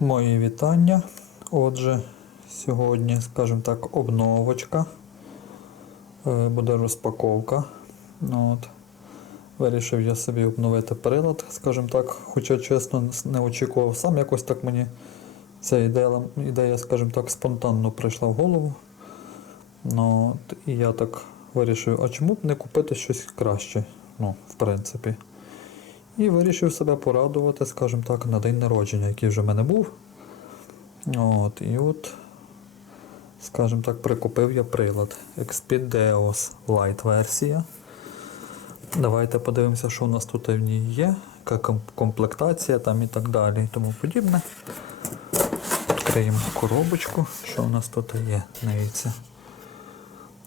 Мої вітання. Отже, сьогодні, скажімо так, обновочка. Е, Буде розпаковка. Ну, от. Вирішив я собі обновити прилад, скажімо так, хоча чесно не очікував сам, якось так мені ця ідея, ідея скажімо так, спонтанно прийшла в голову. Ну, от, і я так вирішив, а чому б не купити щось краще? Ну, в принципі. І вирішив себе порадувати, скажімо так, на день народження, який вже в мене був. От, і от, скажімо так, прикупив я прилад Expedeos Lite версія. Давайте подивимося, що у нас тут в ній є, яка комплектація там і так далі і тому подібне. Відкриємо коробочку, що у нас тут є. Дивіться.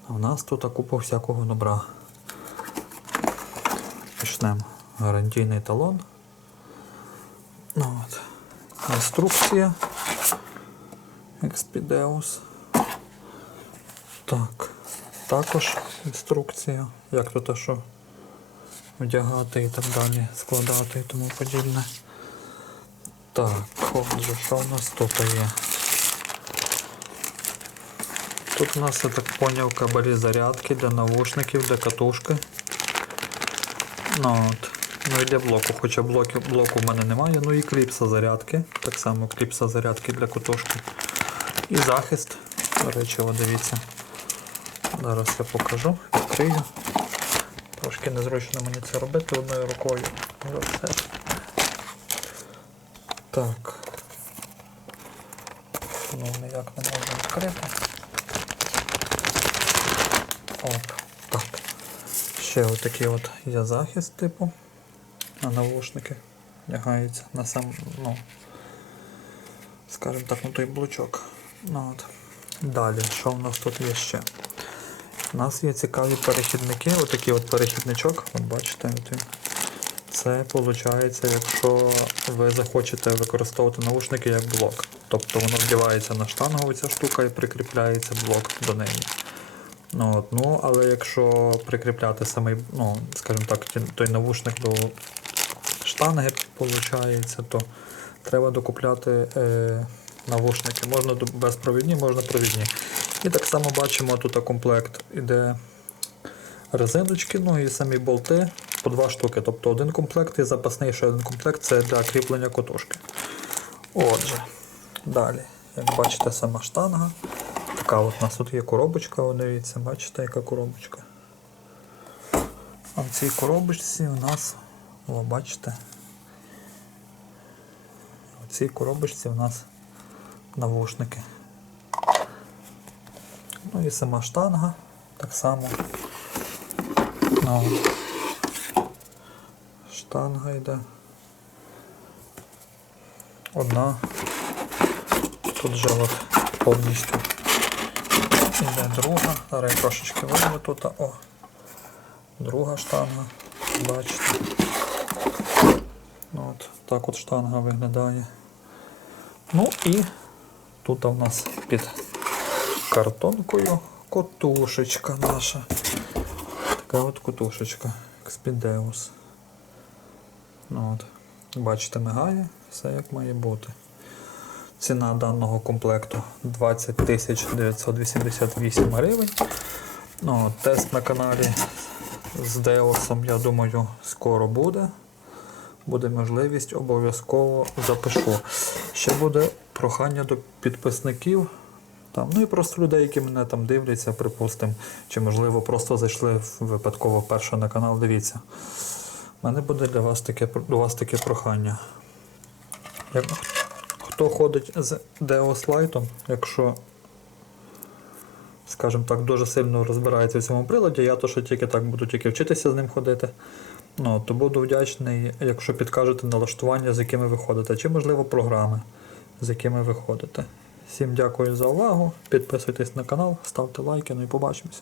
У нас тут купа всякого добра. Почнемо. Гарантійний талон. Ну, от. Інструкція. Expedeus. Так. Також інструкція. Як тут що вдягати і так далі, складати і тому подібне. Так, отже, що у нас тут є? Тут у нас, я так поняв, кабелі зарядки для навушників, для катушки. Ну, от. Ну і для блоку, хоча блоку, блоку в мене немає, ну і кліпса зарядки. Так само кліпса зарядки для катушки. І захист. До речі, от дивіться. Зараз я покажу, відкрию. Трошки незручно мені це робити одною рукою. Так. Ну, ніяк не можна відкрити. Оп, так. Ще отакий от є захист, типу. На навушники вдягаються на сам, ну, скажімо так, на той блочок. Ну, от. Далі, що в нас тут є ще? У нас є цікаві перехідники, отакий от перехідничок, от бачите. Це виходить, якщо ви захочете використовувати наушники як блок. Тобто воно вдівається на штангу ця штука і прикріпляється блок до неї. Ну, от, ну, але якщо прикріпляти самий, ну, скажімо так, той навушник до штанги, виходить, то треба докупляти е, навушники. Можна безпровідні, можна провідні. І так само бачимо, тут комплект іде резиночки, ну і самі болти по два штуки. Тобто один комплект і запасний ще один комплект це для кріплення котушки. Отже, далі, як бачите, сама штанга. Така от у нас тут є коробочка, дивіться, бачите, яка коробочка. А в цій коробочці у нас, о, бачите, в цій коробочці у нас навушники. Ну і сама штанга так само. Ну, штанга йде. Одна. Тут же от повністю іде друга. Зараз я трошечки вийму тут. О. Друга штанга. Бачите. Ну, от, так от штанга виглядає. Ну і тут у нас під картонкою котушечка наша. Така от котушечка. Expedeus. Ну, от. Бачите, мигає, все як має бути. Ціна даного комплекту 20 988 гривень. Ну, тест на каналі з Деосом, я думаю, скоро буде. Буде можливість, обов'язково запишу. Ще буде прохання до підписників. Там, ну і просто людей, які мене там дивляться, припустимо, чи можливо просто зайшли випадково вперше на канал. Дивіться. У мене буде для вас таке, до вас таке прохання. Як, хто ходить з Lite, якщо, скажімо так, дуже сильно розбирається в цьому приладі, я то що тільки так буду тільки вчитися з ним ходити. Ну, то буду вдячний, якщо підкажете налаштування, з якими ви ходите, чи можливо програми, з якими ви ходите. Всім дякую за увагу. Підписуйтесь на канал, ставте лайки, ну і побачимося.